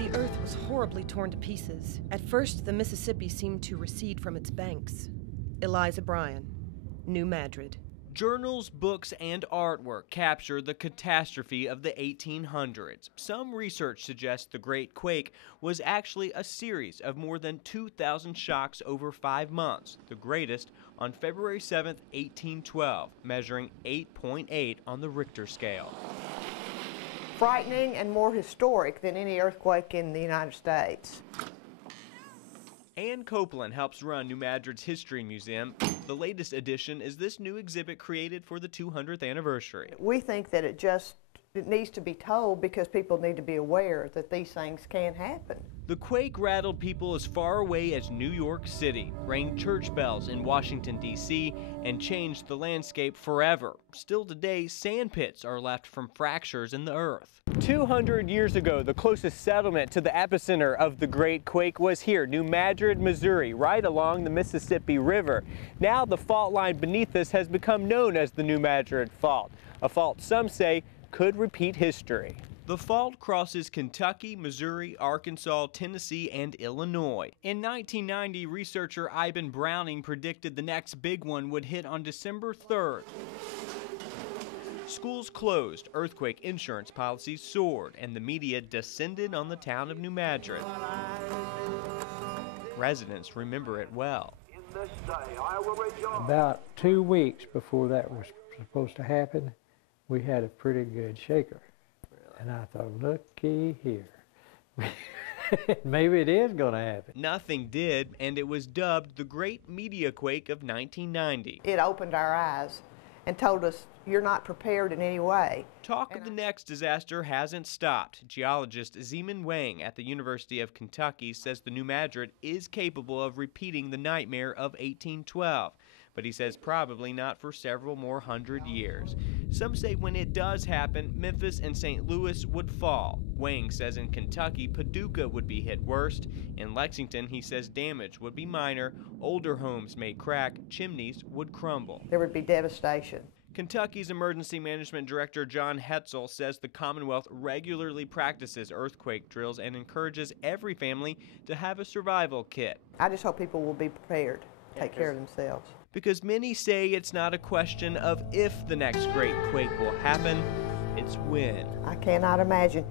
The earth was horribly torn to pieces. At first, the Mississippi seemed to recede from its banks. Eliza Bryan, New Madrid. Journals, books, and artwork capture the catastrophe of the 1800s. Some research suggests the Great Quake was actually a series of more than 2,000 shocks over 5 months, the greatest on February 7, 1812, measuring 8.8 on the Richter scale. Frightening and more historic than any earthquake in the United States. Ann Copeland helps run New Madrid's History Museum. The latest addition is this new exhibit created for the 200th anniversary. We think that it needs to be told because people need to be aware that these things can happen. The quake rattled people as far away as New York City, rang church bells in Washington, D.C., and changed the landscape forever. Still today, sand pits are left from fractures in the earth. 200 years ago, the closest settlement to the epicenter of the Great Quake was here, New Madrid, Missouri, right along the Mississippi River. Now the fault line beneath us has become known as the New Madrid Fault, a fault some say could repeat history. The fault crosses Kentucky, Missouri, Arkansas, Tennessee, and Illinois. In 1990, researcher Ivan Browning predicted the next big one would hit on December 3rd. Schools closed, earthquake insurance policies soared, and the media descended on the town of New Madrid. Residents remember it well. About 2 weeks before that was supposed to happen, we had a pretty good shaker. And I thought, looky here. Maybe it is going to happen. Nothing did, and it was dubbed the Great Media Quake of 1990. It opened our eyes and told us, you're not prepared in any way. Talk of the next disaster hasn't stopped. Geologist Zeman Wang at the University of Kentucky says the New Madrid is capable of repeating the nightmare of 1812. But he says probably not for several more hundred years. Some say when it does happen, Memphis and St. Louis would fall. Wang says in Kentucky, Paducah would be hit worst. In Lexington, he says damage would be minor, older homes may crack, chimneys would crumble. There would be devastation. Kentucky's Emergency Management Director John Hetzel says the Commonwealth regularly practices earthquake drills and encourages every family to have a survival kit. I just hope people will be prepared, take care of themselves. Because many say it's not a question of if the next Great Quake will happen, it's when. I cannot imagine